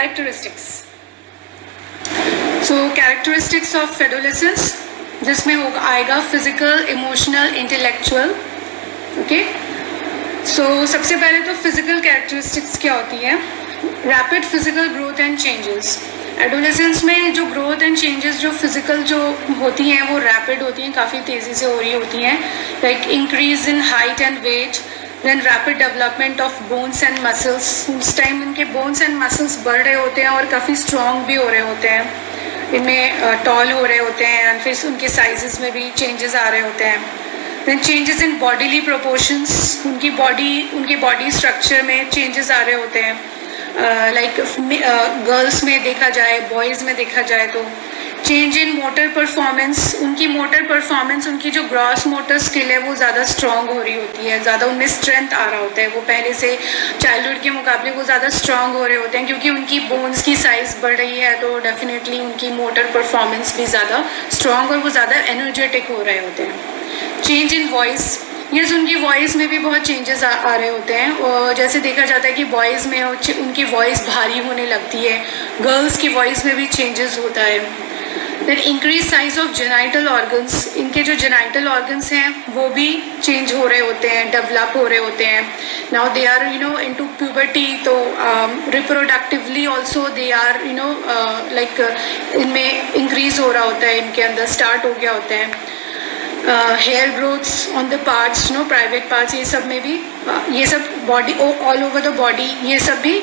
Characteristics. So characteristics of adolescence, जिसमें आएगा physical, emotional, intellectual. Okay, सो सबसे पहले तो फिजिकल कैरेक्टरिस्टिक्स क्या होती है? Rapid physical growth and changes. Adolescence में जो ग्रोथ एंड चेंजेस जो फिजिकल जो होती हैं वो रैपिड होती हैं, काफ़ी तेज़ी से हो रही होती हैं. Like increase in height and weight, then rapid development of bones and muscles. उस टाइम इनके बोन्स एंड मसल्स बढ़ रहे होते हैं और काफ़ी स्ट्रॉन्ग भी हो रहे होते हैं, इनमें टॉल हो रहे होते हैं, एंड फिर उनके साइजेस में भी चेंजेस आ रहे होते हैं. Then changes in bodily proportions, उनके बॉडी स्ट्रक्चर में चेंजेस आ रहे होते हैं. लाइक गर्ल्स में देखा जाए, बॉयज़ में देखा जाए तो चेंज इन मोटर परफॉर्मेंस. उनकी मोटर परफॉर्मेंस, उनकी जो ग्रॉस मोटर स्किल है वो ज़्यादा स्ट्रॉन्ग हो रही होती है, ज़्यादा उनमें स्ट्रेंथ आ रहा होता है. वो पहले से चाइल्डहुड के मुकाबले वो ज़्यादा स्ट्रॉन्ग हो रहे होते हैं, क्योंकि उनकी बोन्स की साइज़ बढ़ रही है, तो डेफिनेटली उनकी मोटर परफॉर्मेंस भी ज़्यादा स्ट्रॉन्ग और वो ज़्यादा एनर्जेटिक हो रहे होते हैं. चेंज इन वॉइस, यस, उनकी वॉइस में भी बहुत चेंजेस आ रहे होते हैं. और जैसे देखा जाता है कि बॉयज़ में उनकी वॉइस भारी होने लगती है, गर्ल्स की वॉइस में भी चेंजेस होता है. Then increase size of genital organs, इनके जो जेनाइटल ऑर्गन्स हैं वो भी चेंज हो रहे होते हैं, डेवलप हो रहे होते हैं. Now they are into puberty, तो reproductively also they are like इनमें इंक्रीज हो रहा होता है, इनके अंदर स्टार्ट हो गया होता है. Hair growths on the parts, private parts, ये सब में भी ये सब body all over the body, ये सब भी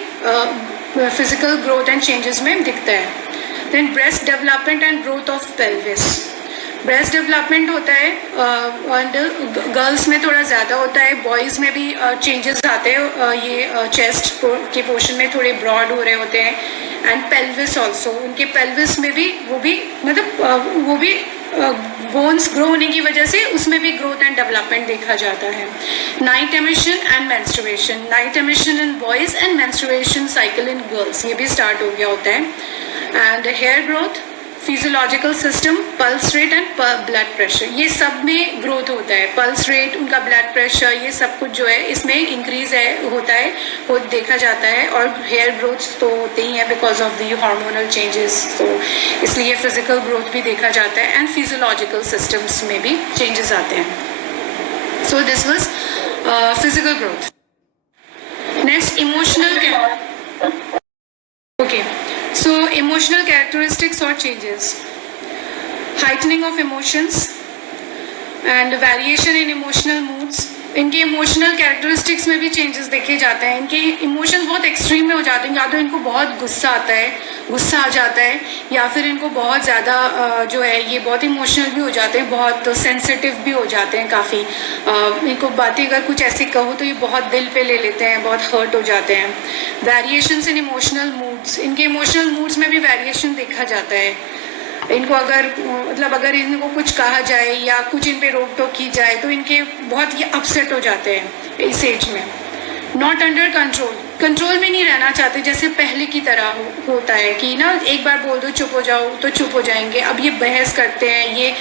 फिजिकल ग्रोथ एंड चेंजेस में दिखता है. Then breast development and growth of pelvis. Breast development होता है और गर्ल्स में थोड़ा ज़्यादा होता है, बॉयज़ में भी चेंजेस आते हैं. ये चेस्ट के पोर्शन में थोड़े ब्रॉड हो रहे होते हैं. एंड पेल्विस ऑल्सो, उनके पेल्विस में भी वो भी बोन्स ग्रो होने की वजह से उसमें भी ग्रोथ एंड डेवलपमेंट देखा जाता है. Night emission and menstruation, night emission in boys and menstruation cycle in girls, ये भी स्टार्ट हो गया होता है. And hair growth, physiological system, pulse rate and blood pressure, ये सब में ग्रोथ होता है. पल्स रेट, उनका ब्लड प्रेशर, ये सब कुछ जो है इसमें इंक्रीज होता है, वो देखा जाता है. और हेयर ग्रोथ तो होते ही है because of the hormonal changes, तो इसलिए फिजिकल ग्रोथ भी देखा जाता है. एंड फिजियोलॉजिकल सिस्टम्स में भी चेंजेस आते हैं. So this was physical growth. Next emotional. Okay, so emotional characteristics or changes, heightening of emotions and variation in emotional moods. इनके इमोशनल कैरेक्टरिस्टिक्स में भी चेंजेस देखे जाते हैं. इनके इमोशंस बहुत एक्सट्रीम में हो जाते हैं, या तो इनको बहुत गुस्सा आ जाता है, या फिर इनको बहुत ज़्यादा जो है ये बहुत इमोशनल भी हो जाते हैं, बहुत सेंसिटिव भी हो जाते हैं काफ़ी. इनको बातें अगर कुछ ऐसे कहो तो ये बहुत दिल पे ले लेते हैं, बहुत हर्ट हो जाते हैं. वेरिएशंस इन इमोशनल मूड्स, इनके इमोशनल मूड्स में भी वेरिएशन देखा जाता है. इनको अगर इनको कुछ कहा जाए या कुछ इन पे रोक टोक की जाए तो इनके बहुत ये अपसेट हो जाते हैं इस एज में. नॉट अंडर कंट्रोल में नहीं रहना चाहते, जैसे पहले की तरह होता है कि एक बार बोल दो चुप हो जाओ तो चुप हो जाएंगे. अब ये बहस करते हैं, ये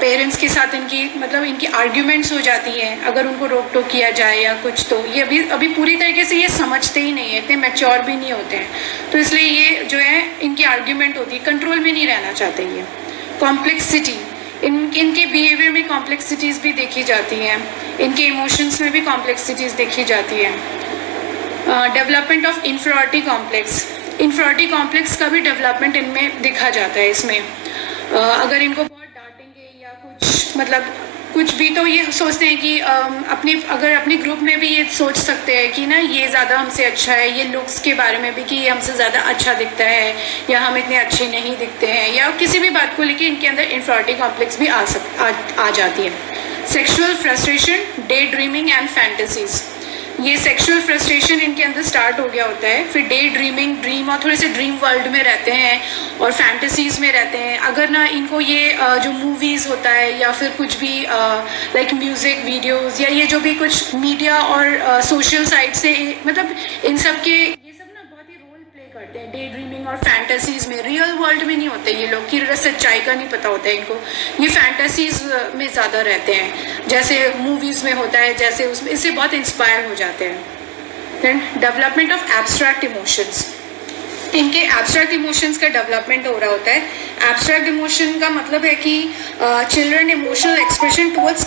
पेरेंट्स के साथ इनकी आर्ग्यूमेंट्स हो जाती हैं अगर उनको रोक टोक किया जाए या कुछ. तो ये अभी पूरी तरीके से ये समझते ही नहीं है, इतने मैच्योर भी नहीं होते हैं, तो इसलिए ये जो है इनकी आर्ग्यूमेंट होती है, कंट्रोल में नहीं रहना चाहते. ये कॉम्प्लेक्सिटी, इनके बिहेवियर में कॉम्प्लेक्सिटीज़ भी देखी जाती हैं, इनके इमोशंस में भी कॉम्प्लेक्सिटीज़ देखी जाती है. डेवलपमेंट ऑफ इन्फीरियरिटी कॉम्प्लेक्स का भी डेवलपमेंट इनमें दिखा जाता है. इसमें अगर इनको बहुत डांटेंगे या कुछ भी तो ये सोचते हैं कि अपने ग्रुप में भी ये सोच सकते हैं कि ये ज़्यादा हमसे अच्छा है, ये लुक्स के बारे में भी कि ये हमसे ज़्यादा अच्छा दिखता है या हम इतने अच्छे नहीं दिखते हैं, या किसी भी बात को लेके इनके अंदर इन्फीरियरिटी कॉम्प्लेक्स भी आ जाती है. Sexual frustration, day dreaming and fantasies, ये सेक्सुअल फ्रस्ट्रेशन इनके अंदर स्टार्ट हो गया होता है. फिर डे ड्रीम और थोड़े से ड्रीम वर्ल्ड में रहते हैं और फैंटेसीज में रहते हैं. अगर इनको ये जो मूवीज़ होता है या फिर कुछ भी लाइक म्यूज़िक वीडियोस या ये जो भी कुछ मीडिया और सोशल साइट से इन सब के ये सब बहुत ही रोल प्ले करते हैं डे ड्रीमिंग और फैंटेसीज में. रियल वर्ल्ड में नहीं होते ये लोग, कि सच्चाई का नहीं पता होता है इनको, ये फैंटेसीज में ज़्यादा रहते हैं जैसे मूवीज़ में होता है, जैसे उसमें इससे बहुत इंस्पायर हो जाते हैं. Then development of abstract emotions, इनके एब्स्ट्रैक्ट इमोशंस का डेवलपमेंट हो रहा होता है। एब्स्ट्रैक्ट इमोशन का मतलब है कि children emotional expression towards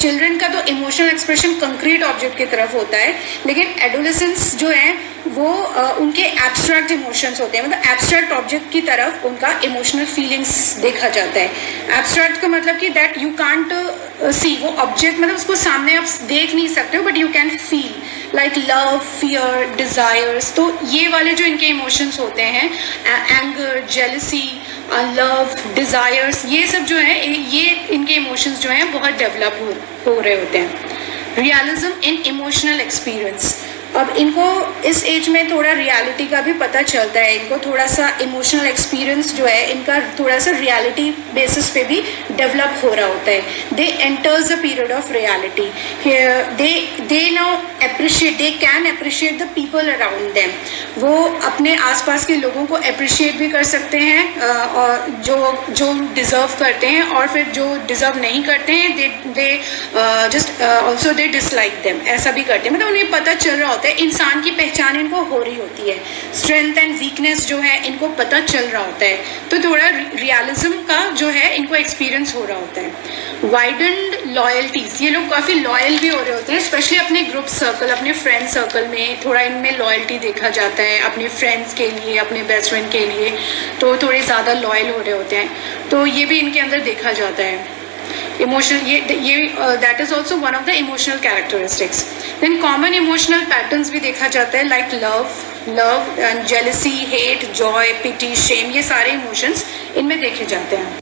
children का तो इमोशनल एक्सप्रेशन कंक्रीट ऑब्जेक्ट की तरफ होता है, लेकिन एडोलेसेंस जो है वो उनके एब्स्ट्रैक्ट इमोशंस होते हैं, मतलब एब्स्ट्रैक्ट ऑब्जेक्ट की तरफ उनका इमोशनल फीलिंग्स देखा जाता है। एब्स्ट्रैक्ट का मतलब कि दैट यू कांट सी, वो ऑब्जेक्ट मतलब उसको सामने आप देख नहीं सकते हो but you can feel like love, fear, desires. तो ये वाले जो इनके इमोशंस होते हैं, एंगर, जेलसी, लव, डिजायर्स, ये सब जो है ये इनके इमोशंस जो हैं बहुत डेवलप हो रहे होते हैं। रियलिज्म इन इमोशनल एक्सपीरियंस, अब इनको इस एज में थोड़ा रियलिटी का भी पता चलता है, इनको थोड़ा सा इमोशनल एक्सपीरियंस जो है इनका थोड़ा सा रियलिटी बेसिस पे भी डेवलप हो रहा होता है। They enters the period of reality, they now appreciate, they can appreciate the people around them, वो अपने आसपास के लोगों को अप्रिशिएट भी कर सकते हैं और जो डिज़र्व करते हैं, और फिर जो डिज़र्व नहीं करते हैं they just also they dislike them, ऐसा भी करते हैं। मतलब उन्हें पता चल रहा होता है, इंसान की पहचान इनको हो रही होती है, स्ट्रेंथ एंड वीकनेस जो है इनको पता चल रहा होता है, तो थोड़ा रियलिज्म का जो है इनको एक्सपीरियंस हो रहा होता है। वाइडेंड लॉयल्टीज, ये लोग काफ़ी लॉयल भी हो रहे होते हैं, स्पेशली अपने ग्रुप सर्कल, अपने फ्रेंड सर्कल में थोड़ा इनमें लॉयल्टी देखा जाता है, अपने फ्रेंड्स के लिए, अपने बेस्ट फ्रेंड के लिए, तो थोड़े ज़्यादा लॉयल हो रहे होते हैं, तो ये भी इनके अंदर देखा जाता है। इमोशनल ये that is also one of the emotional characteristics. Then common emotional patterns भी देखा जाता है, like love and jealousy, hate, joy, pity, shame, ये सारे इमोशंस इनमें देखे जाते हैं।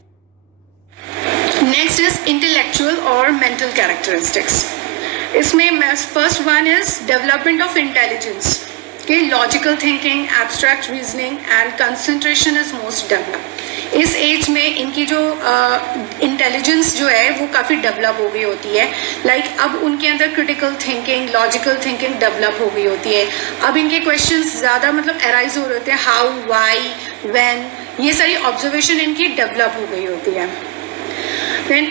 नेक्स्ट इज इंटेलेक्चुअल और मेंटल कैरेक्टरिस्टिक्स। इसमें first one is development of intelligence, कि logical thinking, abstract reasoning and concentration is most develop. इस एज में इनकी जो इंटेलिजेंस जो है वो काफ़ी डेवलप हो गई होती है, लाइक अब उनके अंदर critical thinking, logical thinking develop हो गई होती है। अब इनके क्वेश्चंस ज़्यादा मतलब अराइज हो रहे होते हैं, हाउ, वाई, व्हेन, ये सारी ऑब्जर्वेशन इनकी डेवलप हो गई होती है। Then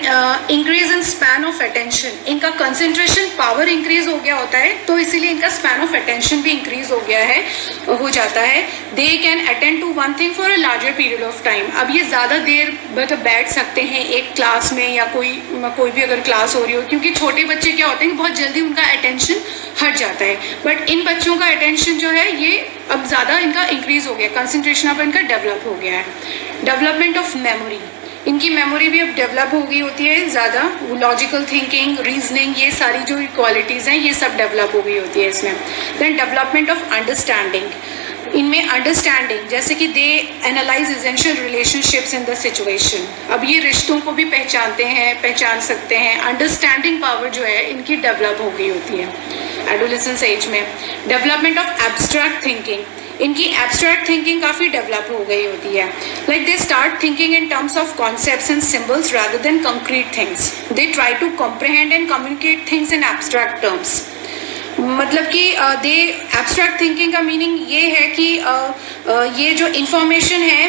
increase in span of attention, इनका कंसंट्रेशन पावर इंक्रीज हो गया होता है, तो इसीलिए इनका स्पैन ऑफ अटेंशन भी इंक्रीज हो जाता है। They can attend to one thing for a larger period of time, अब ये ज़्यादा देर मतलब बैठ सकते हैं एक क्लास में, या कोई भी अगर क्लास हो रही हो, क्योंकि छोटे बच्चे क्या होते हैं बहुत जल्दी उनका अटेंशन हट जाता है, बट इन बच्चों का अटेंशन जो है ये अब ज़्यादा इनका इंक्रीज हो गया, कंसंट्रेशन अब इनका डेवलप हो गया है। डेवलपमेंट ऑफ मेमोरी, इनकी मेमोरी भी अब डेवलप हो गई होती है ज़्यादा, लॉजिकल थिंकिंग, रीजनिंग, ये सारी जो क्वालिटीज़ हैं ये सब डेवलप हो गई होती है इसमें। देन डेवलपमेंट ऑफ अंडरस्टैंडिंग, इनमें अंडरस्टैंडिंग, जैसे कि they analyse essential relationships in the situation, अब ये रिश्तों को भी पहचान सकते हैं। अंडरस्टैंडिंग पावर जो है इनकी डेवलप हो गई होती है एडोलेसेंस एज में। डेवलपमेंट ऑफ एब्स्ट्रैक्ट थिंकिंग, इनकी एब्स्ट्रैक्ट थिंकिंग काफ़ी डेवलप हो गई होती है, like they start thinking in terms of concepts and symbols rather than concrete things. They try to comprehend and communicate things in abstract terms, मतलब कि they abstract thinking का meaning ये है कि ये जो इंफॉर्मेशन है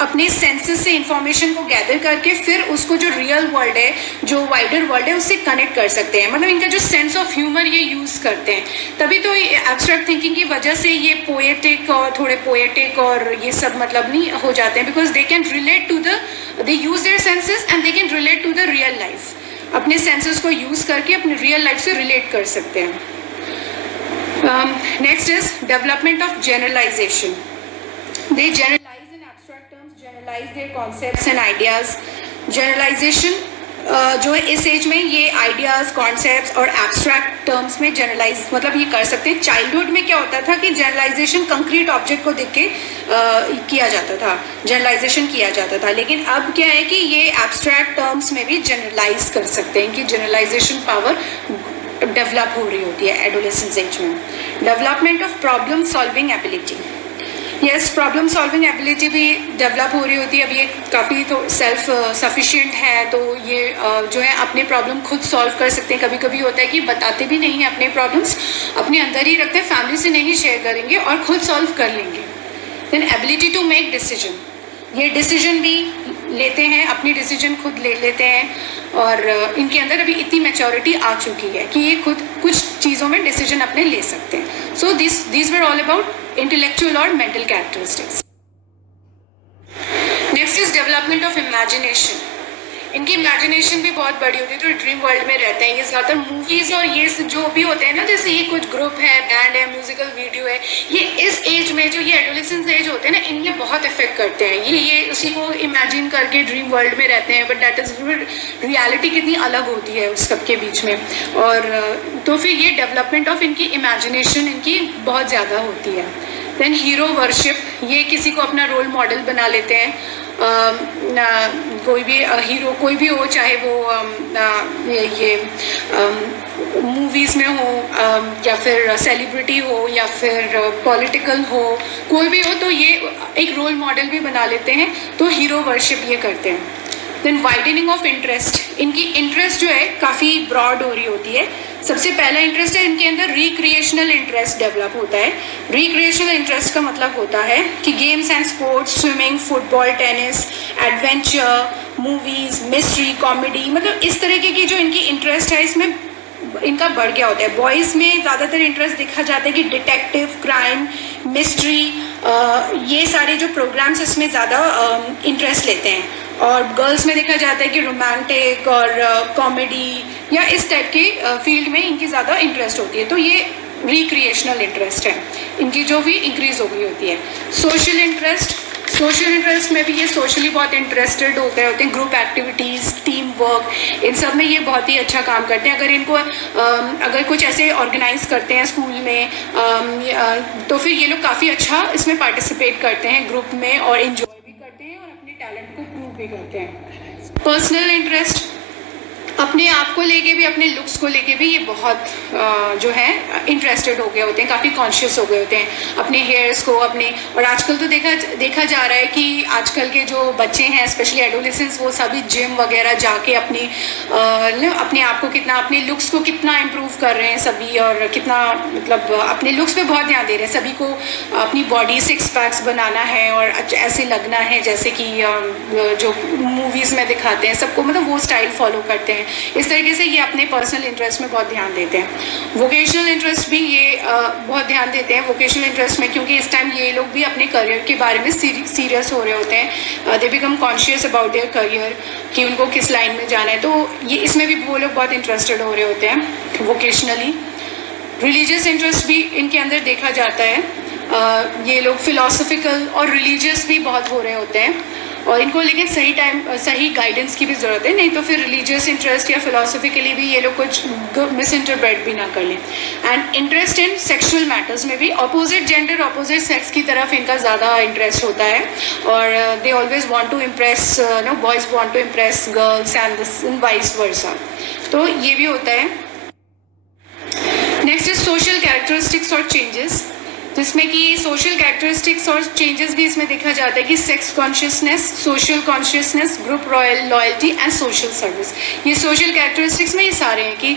अपने सेंसेस से इंफॉर्मेशन को गैदर करके फिर उसको जो रियल वर्ल्ड है, जो वाइडर वर्ल्ड है, उससे कनेक्ट कर सकते हैं। मतलब इनका जो सेंस ऑफ ह्यूमर ये यूज़ करते हैं, तभी तो एब्स्ट्रैक्ट थिंकिंग की वजह से ये पोएटिक और ये सब मतलब नहीं हो जाते हैं, because they can relate to they use their senses and they can relate to the real life, अपने सेंसेस को यूज़ करके अपने रियल लाइफ से रिलेट कर सकते हैं। Next is development of generalization, they generalize in abstract terms, generalize their concepts and ideas. Generalization जो है इस एज में ये आइडियाज़, कॉन्सेप्ट्स और एब्स्ट्रैक्ट टर्म्स में जनरलाइज मतलब ये कर सकते हैं। चाइल्डहुड में क्या होता था कि जनरलाइजेशन कंक्रीट ऑब्जेक्ट को देख के किया जाता था, जनरलाइजेशन किया जाता था, लेकिन अब क्या है कि ये एब्स्ट्रैक्ट टर्म्स में भी जनरलाइज कर सकते हैं, कि जनरलाइजेशन पावर डेवलप हो रही होती है एडोलेसेंस एज में। Development of problem solving ability, yes, problem solving ability भी डेवलप हो रही होती है। अब ये काफ़ी तो सेल्फ सफिशिएंट है, तो ये जो है अपने प्रॉब्लम खुद सॉल्व कर सकते हैं। कभी कभी होता है कि बताते भी नहीं हैं अपने प्रॉब्लम्स, अपने अंदर ही रखते हैं, फैमिली से नहीं शेयर करेंगे और खुद सॉल्व कर लेंगे। Then ability to make decision, ये डिसीजन भी लेते हैं, अपनी डिसीजन खुद ले लेते हैं और इनके अंदर अभी इतनी मैच्योरिटी आ चुकी है कि ये खुद कुछ चीज़ों में डिसीजन अपने ले सकते हैं. सो these were all about intellectual और mental characteristics. Next is development of imagination. इनकी इमेजिनेशन भी बहुत बड़ी होती है, तो ड्रीम वर्ल्ड में रहते हैं ये ज़्यादातर. मूवीज़ और ये जो भी होते हैं ना, जैसे ये कुछ ग्रुप है, बैंड है, म्यूजिकल वीडियो है, ये इस एज में जो ये एडोलेसेंस एज होते हैं ना, इनके बहुत इफेक्ट करते हैं. ये उसी को इमेजिन करके ड्रीम वर्ल्ड में रहते हैं, बट दैट इज़ रियलिटी कितनी अलग होती है उस सबके बीच में. और तो फिर ये डेवलपमेंट ऑफ इनकी इमेजिनेशन इनकी बहुत ज़्यादा होती है. देन हीरो वर्शिप, ये किसी को अपना रोल मॉडल बना लेते हैं. कोई भी हीरो कोई भी हो, चाहे वो ये मूवीज़ में हो या फिर सेलिब्रिटी हो या फिर पॉलिटिकल हो, कोई भी हो, तो ये एक रोल मॉडल भी बना लेते हैं. तो हीरो वर्शिप ये करते हैं. देन वाइडनिंग ऑफ इंटरेस्ट, इनकी इंटरेस्ट जो है काफ़ी ब्रॉड हो रही होती है. सबसे पहला इंटरेस्ट है इनके अंदर रिक्रिएशनल इंटरेस्ट डेवलप होता है. रिक्रिएशनल इंटरेस्ट का मतलब होता है कि games and sports, swimming, football, tennis, adventure, movies, mystery, comedy, मतलब इस तरीके की जो इनकी इंटरेस्ट है इसमें इनका बढ़ गया होता है. बॉयज़ में ज़्यादातर इंटरेस्ट देखा जाता है कि डिटेक्टिव, क्राइम, मिस्ट्री, ये सारे जो प्रोग्राम्स इसमें ज़्यादा इंटरेस्ट लेते हैं. और गर्ल्स में देखा जाता है कि रोमांटिक और कॉमेडी या इस टाइप के फील्ड में इनकी ज़्यादा इंटरेस्ट होती है. तो ये रिक्रिएशनल इंटरेस्ट है इनकी, जो भी इंक्रीज हो गई होती है. सोशल इंटरेस्ट, सोशल इंटरेस्ट में भी ये सोशली बहुत इंटरेस्टेड होते हैं. ग्रुप एक्टिविटीज़, टीम वर्क, इन सब में ये बहुत ही अच्छा काम करते हैं. अगर इनको अगर कुछ ऐसे ऑर्गेनाइज करते हैं स्कूल में तो फिर ये लोग काफ़ी अच्छा इसमें पार्टिसिपेट करते हैं ग्रुप में और इंजॉय भी करते हैं और अपने टैलेंट को प्रूव भी करते हैं. पर्सनल इंटरेस्ट, अपने आप को लेके भी, अपने लुक्स को लेके भी ये बहुत जो है इंटरेस्टेड हो गए होते हैं, काफ़ी कॉन्शियस हो गए होते हैं अपने हेयर्स को अपने. और आजकल तो देखा जा रहा है कि आजकल के जो बच्चे हैं, स्पेशली एडोलेसेंट्स, वो सभी जिम वगैरह जाके अपने आप को कितना, अपने लुक्स को कितना इम्प्रूव कर रहे हैं सभी, और कितना मतलब अपने लुक्स पे बहुत ध्यान दे रहे हैं. सभी को अपनी बॉडी 6 पैक्स बनाना है और ऐसे लगना है जैसे कि जो मूवीज़ में दिखाते हैं सबको, मतलब वो स्टाइल फॉलो करते हैं. इस तरीके से ये अपने पर्सनल इंटरेस्ट में बहुत ध्यान देते हैं. वोकेशनल इंटरेस्ट भी ये बहुत ध्यान देते हैं वोकेशनल इंटरेस्ट में, क्योंकि इस टाइम ये लोग भी अपने करियर के बारे में सीरियस हो रहे होते हैं. They become conscious about their career कि उनको किस लाइन में जाना है. तो ये इसमें भी वो लोग बहुत इंटरेस्टेड हो रहे होते हैं वोकेशनली. रिलीजियस इंटरेस्ट भी इनके अंदर देखा जाता है. ये लोग फिलोसफिकल और रिलीजियस भी बहुत हो रहे होते हैं, और इनको लेकिन सही गाइडेंस की भी ज़रूरत है, नहीं तो फिर रिलीजियस इंटरेस्ट या फिलोसफिकली भी ये लोग कुछ मिस इंटरप्रेट भी ना कर लें. And interest in sexual matters में भी अपोजिट जेंडर, अपोजिट सेक्स की तरफ इनका ज़्यादा इंटरेस्ट होता है. और they always want to impress, boys want to impress girls and vice versa. तो ये भी होता है. नेक्स्ट इज सोशल कैरेक्टरिस्टिक्स और चेंजेस, जिसमें कि सोशल कैरेक्टरिस्टिक्स और चेंजेस भी इसमें देखा जाता है कि sex consciousness, social consciousness, group loyalty and social service. ये सोशल कैरेक्टरिस्टिक्स में ये सारे हैं कि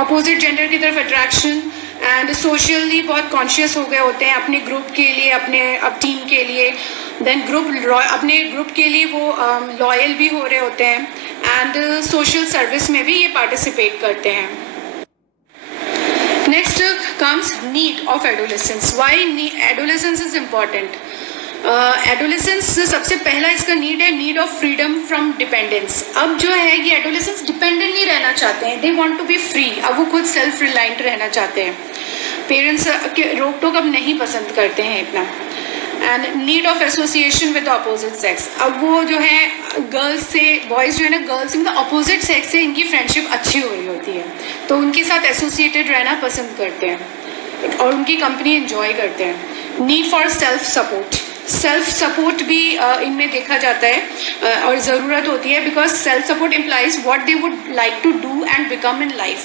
अपोजिट जेंडर की तरफ अट्रैक्शन, एंड सोशली बहुत कॉन्शियस हो गए होते हैं अपने ग्रुप के लिए, अपने टीम के लिए. देन अपने ग्रुप के लिए वो लॉयल भी हो रहे होते हैं, एंड सोशल सर्विस में भी ये पार्टिसिपेट करते हैं. Next comes need of adolescence. Why adolescence is important? Adolescence सबसे पहला इसका नीड है, need of freedom from dependence. अब जो है ये एडोलेसेंस डिपेंडेंट नहीं रहना चाहते हैं, they want to be free. अब वो खुद सेल्फ रिलायंट रहना चाहते हैं. पेरेंट्स के रोक टोक अब नहीं पसंद करते हैं इतना. And need of association with opposite sex. अब वो जो है गर्ल्स से, बॉयज़ जो है ना, गर्ल्स से मतलब अपोजिट सेक्स से इनकी फ्रेंडशिप अच्छी हो रही होती है, तो उनके साथ एसोसिएटेड रहना पसंद करते हैं और उनकी कंपनी एंजॉय करते हैं. नीड फॉर सेल्फ सपोर्ट भी इनमें देखा जाता है और ज़रूरत होती है, because self support implies what they would like to do and become in life.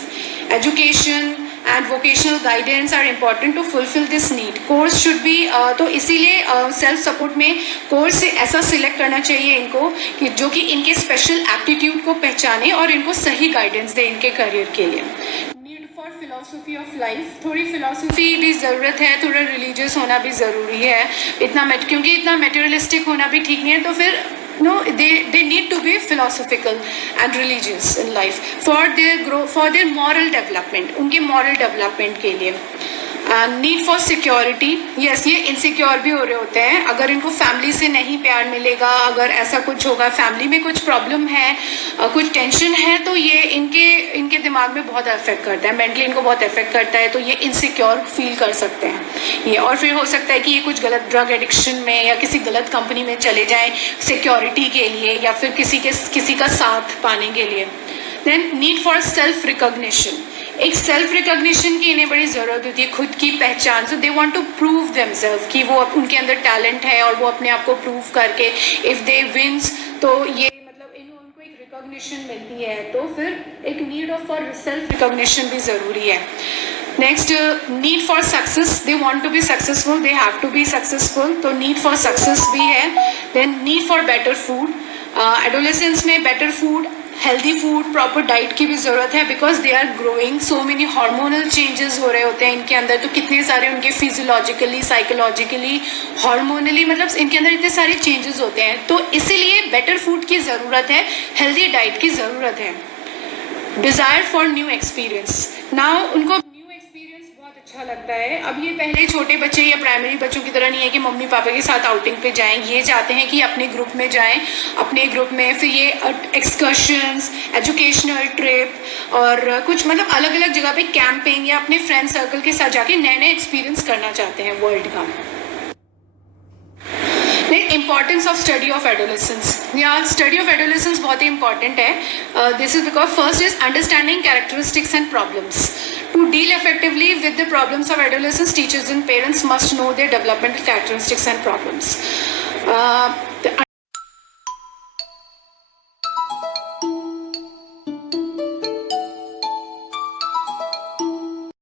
Education and vocational guidance are important to fulfill this need. Course should be तो इसीलिए सेल्फ सपोर्ट में कोर्स ऐसा सिलेक्ट करना चाहिए इनको कि जो कि इनके स्पेशल एप्टीट्यूड को पहचाने और इनको सही गाइडेंस दे इनके करियर के लिए. Need for philosophy of life, थोड़ी फिलोसफी भी ज़रूरत है, थोड़ा रिलीजियस होना भी ज़रूरी है. क्योंकि इतना मेटेरियलिस्टिक होना भी ठीक नहीं है. तो फिर they need to be philosophical and religious in life for their moral development, उनके moral development के लिए. नीड फॉर सिक्योरिटी, यस, ये इनसिक्योर भी हो रहे होते हैं. अगर इनको फैमिली से नहीं प्यार मिलेगा, अगर ऐसा कुछ होगा, फैमिली में कुछ प्रॉब्लम है, कुछ टेंशन है, तो ये इनके दिमाग में बहुत अफेक्ट करता है, मेंटली इनको बहुत अफेक्ट करता है, तो ये इनसिक्योर फील कर सकते हैं ये. और फिर हो सकता है कि ये कुछ गलत ड्रग एडिक्शन में या किसी गलत कंपनी में चले जाएं सिक्योरिटी के लिए या फिर किसी का साथ पाने के लिए. Then need for self recognition, एक सेल्फ रिकॉग्निशन की इन्हें बड़ी ज़रूरत होती है, खुद की पहचान. So they want to prove themselves कि वो उनके अंदर टैलेंट है और वो अपने आप को प्रूव करके इफ़ दे विंस तो ये मतलब उनको एक रिकॉग्निशन मिलती है. तो फिर एक नीड फॉर सेल्फ रिकॉग्निशन भी ज़रूरी है. Next, need for success, they want to be successful, they have to be successful, तो नीड फॉर सक्सेस भी है. Then need for better food, adolescence में better food, healthy food, proper diet की भी ज़रूरत है, because they are growing, so many hormonal changes हो रहे होते हैं इनके अंदर. तो कितने सारे उनके फिजियोलॉजिकली, साइकोलॉजिकली, हार्मोनली, मतलब इनके अंदर इतने सारे चेंजेस होते हैं. तो इसीलिए बेटर फूड की ज़रूरत है, हेल्दी डाइट की ज़रूरत है. Desire for new experience, now उनको अच्छा लगता है. अब ये पहले छोटे बच्चे या प्राइमरी बच्चों की तरह नहीं है कि मम्मी पापा के साथ आउटिंग पे जाएं. ये चाहते हैं कि अपने ग्रुप में जाएं, अपने ग्रुप में फिर ये एक्सकर्शंस, एजुकेशनल ट्रिप और कुछ मतलब अलग अलग जगह पे कैंपिंग या अपने फ्रेंड सर्कल के साथ जाके नए नए एक्सपीरियंस करना चाहते हैं वर्ल्ड का. Importance of study of adolescence, या स्टडी ऑफ एडोलेसेंस बहुत ही इंपॉर्टेंट है. This is because first is understanding characteristics and problems. To deal effectively with the problems of adolescents, teachers and parents must know their developmental characteristics and problems.